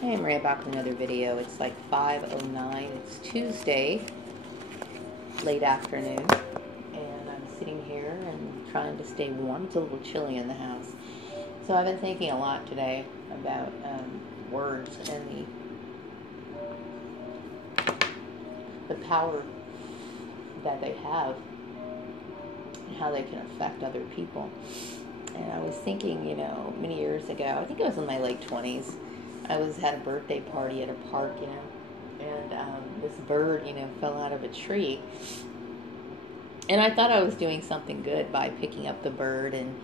Hey, I'm Maria back with another video. It's like 5:09. It's Tuesday, late afternoon, and I'm sitting here and trying to stay warm. It's a little chilly in the house. So I've been thinking a lot today about words and the power that they have and how they can affect other people. And I was thinking, many years ago, I think it was in my late 20s, I had a birthday party at a park, and this bird, fell out of a tree. And I thought I was doing something good by picking up the bird, and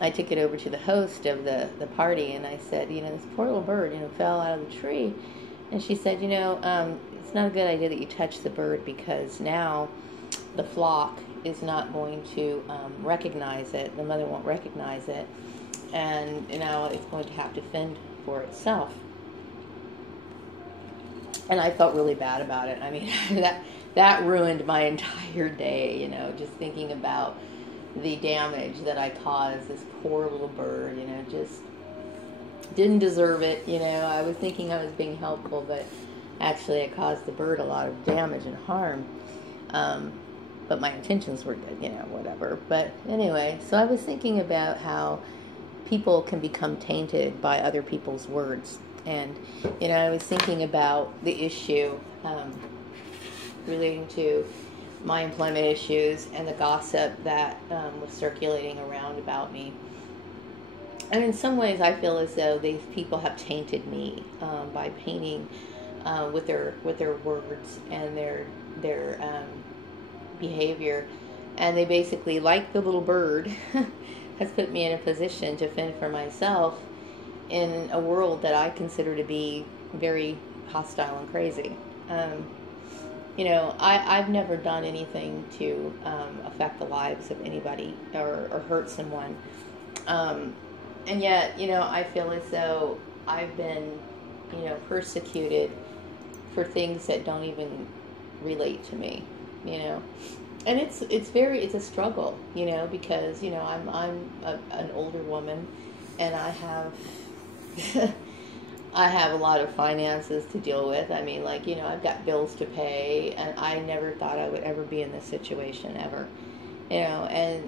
I took it over to the host of the party, and I said, this poor little bird, fell out of the tree. And she said, it's not a good idea that you touch the bird, because now the flock is not going to recognize it. The mother won't recognize it, and now it's going to have to fend for itself. And I felt really bad about it. I mean, that ruined my entire day, just thinking about the damage that I caused this poor little bird, just didn't deserve it. I was thinking I was being helpful, but actually I caused the bird a lot of damage and harm. But my intentions were good, whatever. But anyway, so I was thinking about how people can become tainted by other people's words. And, I was thinking about the issue relating to my employment issues and the gossip that was circulating around about me. And in some ways, I feel as though these people have tainted me by painting with their words and their behavior. And they basically, like the little bird, has put me in a position to fend for myself in a world that I consider to be very hostile and crazy. I've never done anything to affect the lives of anybody or hurt someone. And yet, I feel as though I've been, persecuted for things that don't even relate to me, And it's a struggle, because, I'm an older woman, and I have I have a lot of finances to deal with. I mean, I've got bills to pay, and I never thought I would ever be in this situation ever, and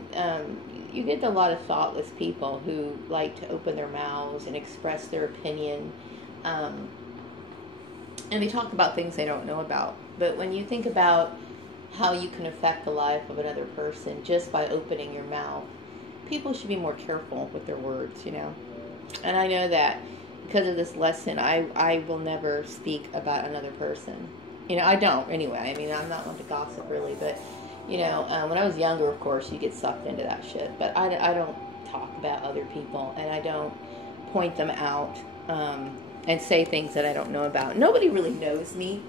you get a lot of thoughtless people who like to open their mouths and express their opinion, and they talk about things they don't know about. But when you think about how you can affect the life of another person just by opening your mouth, people should be more careful with their words, And I know that because of this lesson, I will never speak about another person. I don't, anyway. I mean, I'm not one to gossip, really. But, when I was younger, of course, you get sucked into that shit. But I don't talk about other people, and I don't point them out and say things that I don't know about. Nobody really knows me.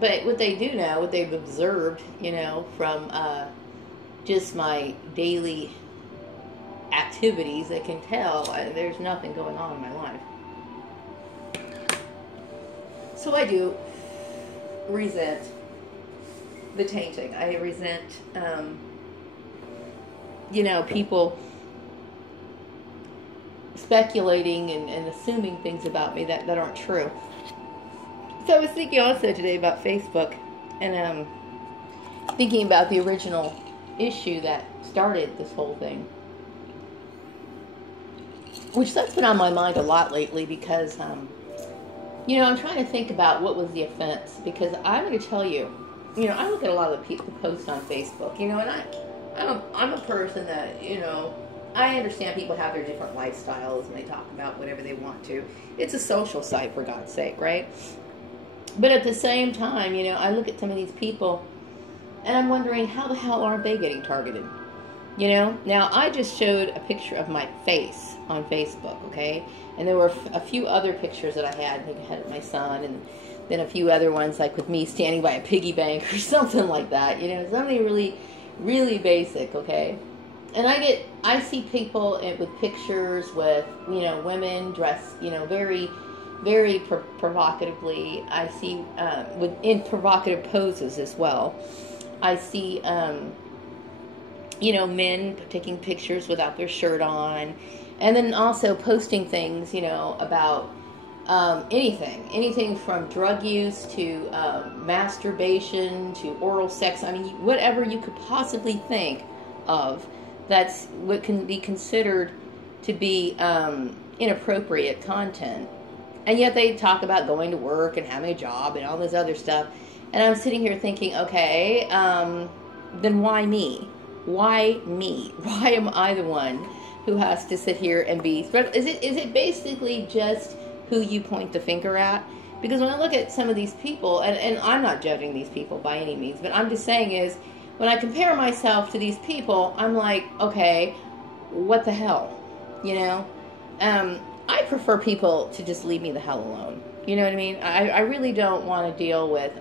But what they do know, what they've observed, from just my daily activities, they can tell there's nothing going on in my life. So I do resent the tainting. I resent, people speculating and assuming things about me that aren't true. So I was thinking also today about Facebook, and thinking about the original issue that started this whole thing, which that's been on my mind a lot lately, because I'm trying to think about what was the offense, because I'm going to tell you, I look at a lot of the posts on Facebook, and I'm a person that, I understand people have their different lifestyles and they talk about whatever they want to. It's a social site, for God's sake, right? But at the same time, I look at some of these people and I'm wondering, how the hell aren't they getting targeted? Now I just showed a picture of my face on Facebook, okay? And there were a few other pictures that I had. I think I had my son, and then a few other ones, like with me standing by a piggy bank or something like that. Something really, really basic, okay? And I see people with pictures with, women dressed, very, very provocatively. I see in provocative poses as well. I see men taking pictures without their shirt on, And then also posting things, about anything from drug use to masturbation to oral sex. I mean, whatever you could possibly think of that's what can be considered to be inappropriate content. And yet they talk about going to work and having a job and all this other stuff. And I'm sitting here thinking, okay, then why me? Why me? Why am I the one who has to sit here and be threatened? Is it basically just who you point the finger at? Because when I look at some of these people, and I'm not judging these people by any means, but I'm just saying is, when I compare myself to these people, I'm like, okay, what the hell? I prefer people to just leave me the hell alone. You know what I mean? I really don't want to deal with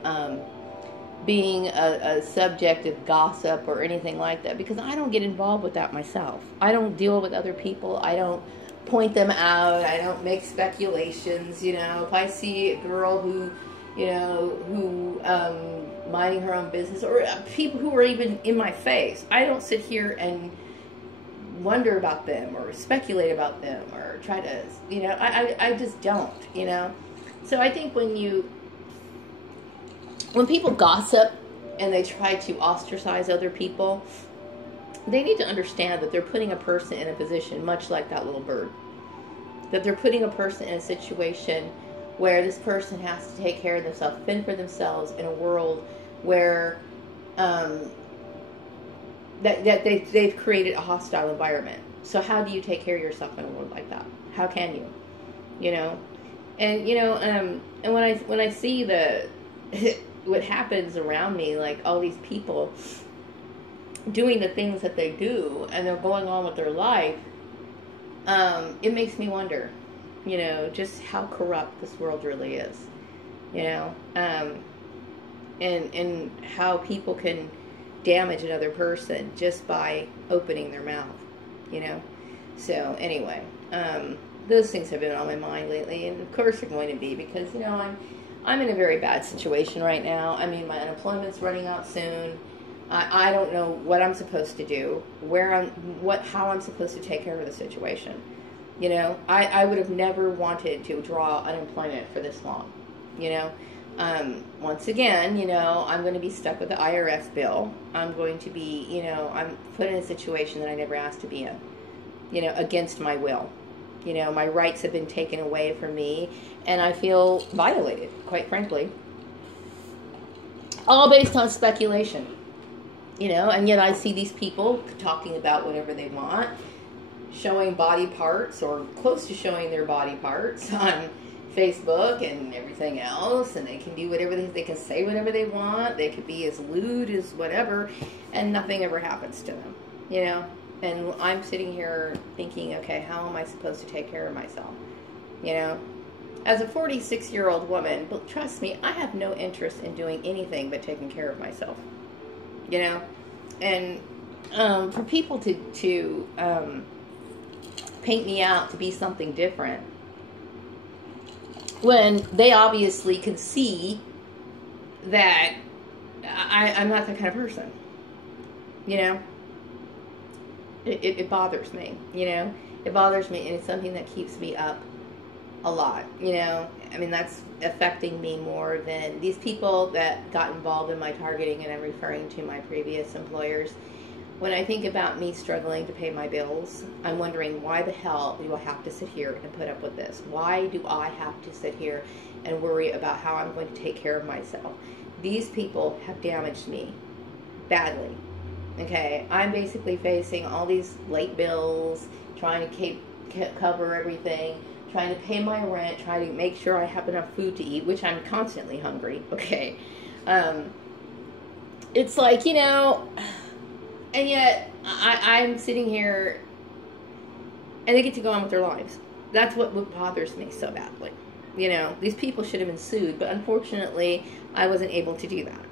being a subject of gossip or anything like that, because I don't get involved with that myself. I don't deal with other people. I don't point them out. I don't make speculations. If I see a girl who minding her own business, or people who are even in my face, I don't sit here and wonder about them or speculate about them or try to, I just don't, So I think when people gossip and they try to ostracize other people, they need to understand that they're putting a person in a position much like that little bird. That they're putting a person in a situation where this person has to take care of themselves, fend for themselves in a world where that they've created a hostile environment. So how do you take care of yourself in a world like that? How can you? And when I see what happens around me, like all these people doing the things that they do and they're going on with their life, it makes me wonder, just how corrupt this world really is, and how people can damage another person just by opening their mouth, So anyway, those things have been on my mind lately, and of course they're going to be, because I'm in a very bad situation right now. I mean, my unemployment's running out soon. I don't know what I'm supposed to do, how I'm supposed to take care of the situation. I would have never wanted to draw unemployment for this long. Once again, I'm going to be stuck with the IRS bill. I'm going to be, I'm put in a situation that I never asked to be in, against my will. My rights have been taken away from me, and I feel violated, quite frankly. All based on speculation, and yet I see these people talking about whatever they want, showing body parts or close to showing their body parts on Facebook and everything else, and they can do whatever they can say whatever they want. They could be as lewd as whatever, and nothing ever happens to them, And I'm sitting here thinking, okay, how am I supposed to take care of myself? As a 46-year-old woman, but trust me, I have no interest in doing anything but taking care of myself. And for people to paint me out to be something different, when they obviously can see that I'm not that kind of person. It bothers me, It bothers me, and it's something that keeps me up a lot, I mean, that's affecting me more than these people that got involved in my targeting, and I'm referring to my previous employers. When I think about me struggling to pay my bills, I'm wondering, why the hell do I have to sit here and put up with this? Why do I have to sit here and worry about how I'm going to take care of myself? These people have damaged me badly. Okay, I'm basically facing all these late bills, trying to cover everything, trying to pay my rent, trying to make sure I have enough food to eat, which I'm constantly hungry. Okay, it's like, and yet I'm sitting here, and they get to go on with their lives. That's what bothers me so badly. These people should have been sued, but unfortunately, I wasn't able to do that.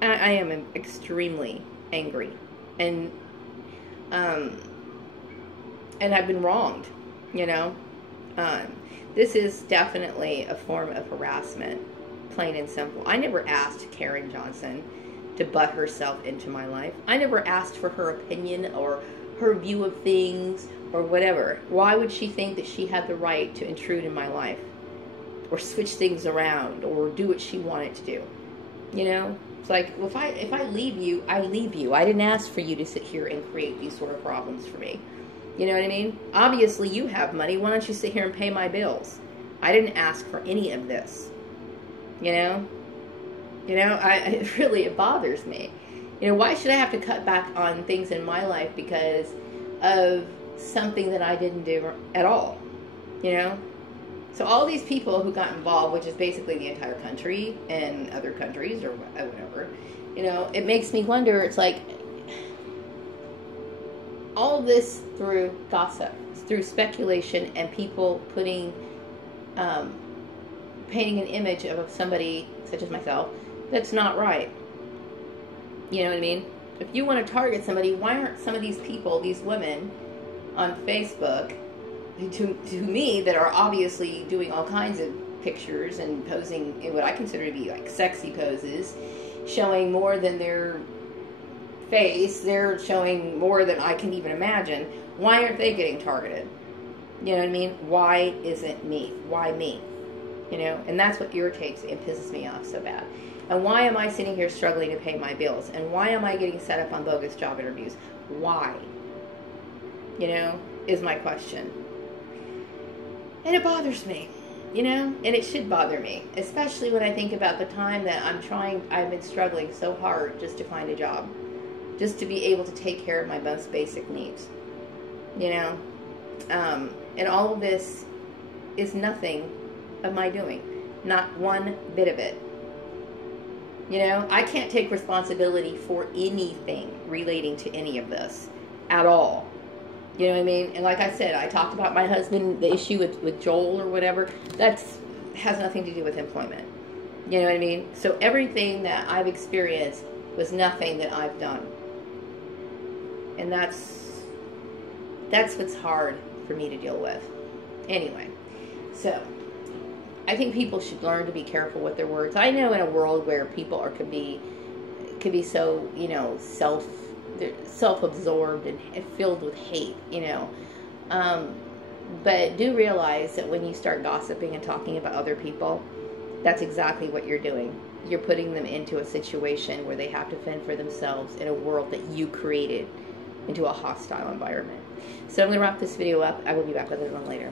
I am extremely angry, and I've been wronged. This is definitely a form of harassment, plain and simple. I never asked Karen Johnson to butt herself into my life. I never asked for her opinion or her view of things or whatever. Why would she think that she had the right to intrude in my life or switch things around or do what she wanted to do? You know, it's like, well, if I leave you, I leave you. I didn't ask for you to sit here and create these sort of problems for me. You know what I mean? Obviously, you have money. Why don't you sit here and pay my bills? I didn't ask for any of this. You know? It bothers me. You know, why should I have to cut back on things in my life because of something that I didn't do at all? You know? So all these people who got involved, which is basically the entire country and other countries or whatever, you know, it makes me wonder, it's like, all of this through gossip, through speculation and people putting, painting an image of somebody such as myself that's not right. You know what I mean? If you want to target somebody, why aren't some of these people, these women on Facebook, to me, that are obviously doing all kinds of pictures and posing in what I consider to be like sexy poses, showing more than their face, they're showing more than I can even imagine. Why aren't they getting targeted? You know what I mean? Why isn't me? Why me? You know, and that's what irritates and pisses me off so bad. And why am I sitting here struggling to pay my bills? And why am I getting set up on bogus job interviews? Why? You know, is my question. And it bothers me, you know, and it should bother me, especially when I think about the time that I've been struggling so hard just to find a job, just to be able to take care of my most basic needs, you know, and all of this is nothing of my doing, not one bit of it. You know, I can't take responsibility for anything relating to any of this at all. You know what I mean? And like I said, I talked about my husband, the issue with Joel or whatever. That has nothing to do with employment. You know what I mean? So everything that I've experienced was nothing that I've done. And that's what's hard for me to deal with. Anyway, so I think people should learn to be careful with their words. I know in a world where people could be so, you know, self-absorbed and filled with hate, you know. But do realize that when you start gossiping and talking about other people, that's exactly what you're doing. You're putting them into a situation where they have to fend for themselves in a world that you created into a hostile environment. So I'm going to wrap this video up. I will be back with another one later.